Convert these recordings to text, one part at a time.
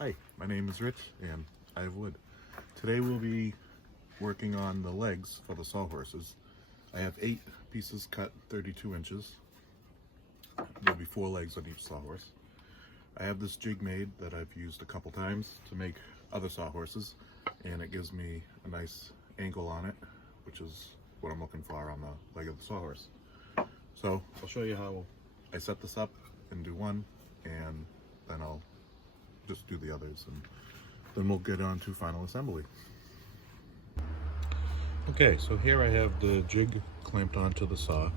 Hi, my name is Rich and I have wood. Today we'll be working on the legs for the sawhorses. I have 8 pieces cut 32 inches. There'll be 4 legs on each sawhorse. I have this jig made that I've used a couple times to make other sawhorses, and it gives me a nice angle on it, which is what I'm looking for on the leg of the sawhorse. So I'll show you how I set this up and do one, and then I'll just do the others, and then we'll get on to final assembly. Okay, so here I have the jig clamped onto the saw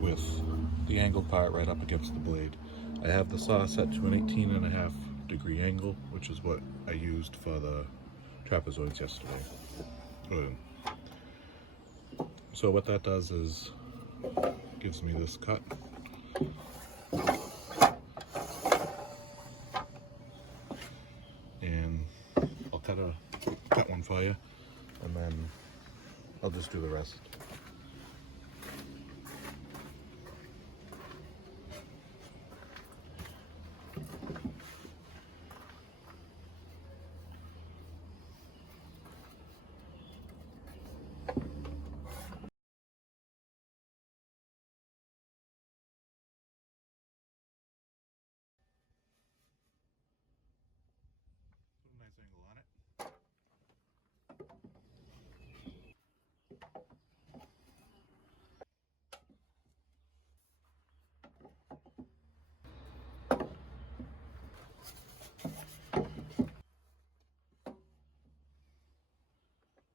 with the angle part right up against the blade. I have the saw set to an 18.5 degree angle, which is what I used for the trapezoids yesterday. So what that does is gives me this cut. And I'll cut one for you, and then I'll just do the rest. Nice angle on it.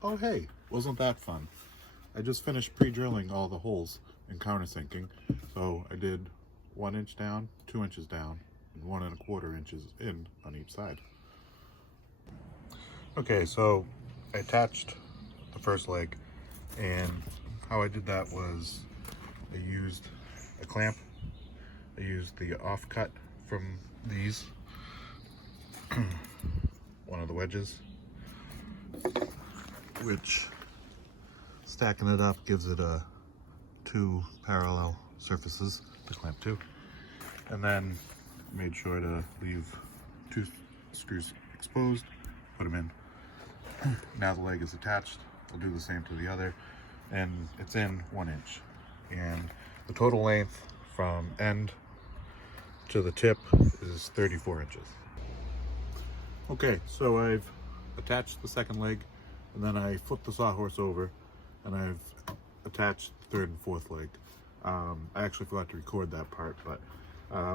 Oh hey, wasn't that fun? I just finished pre-drilling all the holes and countersinking, so I did 1 inch down, 2 inches down, and 1.25 inches in on each side. Okay, so I attached the first leg, and how I did that was I used a clamp. I used the offcut from these, one of the wedges, which stacking it up gives it 2 parallel surfaces to clamp to. And then made sure to leave 2 screws exposed, put them in. Now the leg is attached. I'll do the same to the other, and it's in 1 inch. And the total length from end to the tip is 34 inches. Okay, so I've attached the second leg, and then I flipped the sawhorse over, and I've attached the third and fourth leg. I actually forgot to record that part, but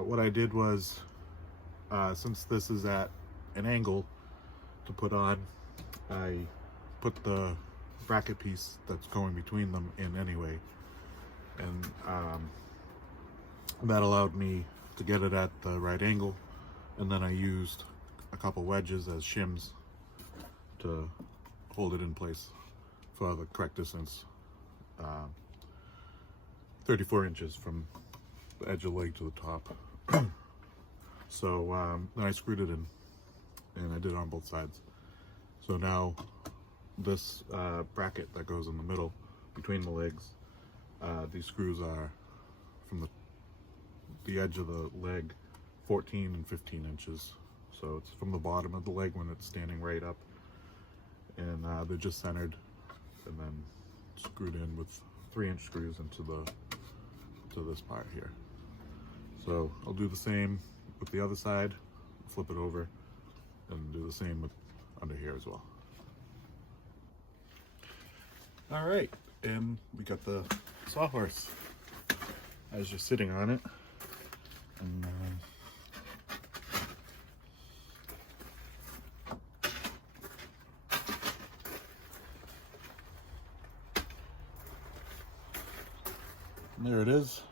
what I did was, since this is at an angle to put on, I put the bracket piece that's going between them in anyway, and that allowed me to get it at the right angle. And then I used a couple wedges as shims to hold it in place for the correct distance, 34 inches from the edge of the leg to the top. So then I screwed it in, and I did it on both sides. So now this bracket that goes in the middle between the legs, these screws are from the edge of the leg 14 and 15 inches. So it's from the bottom of the leg when it's standing right up, and they're just centered and then screwed in with 3-inch screws to this part here. So I'll do the same with the other side, flip it over, and do the same with under here as well. All right, and we got the sawhorse as you're sitting on it. And there it is.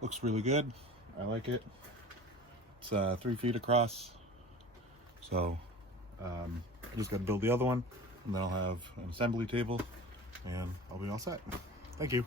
Looks really good. I like it. It's 3 feet across. So I just got to build the other one, and then I'll have an assembly table, and I'll be all set. Thank you.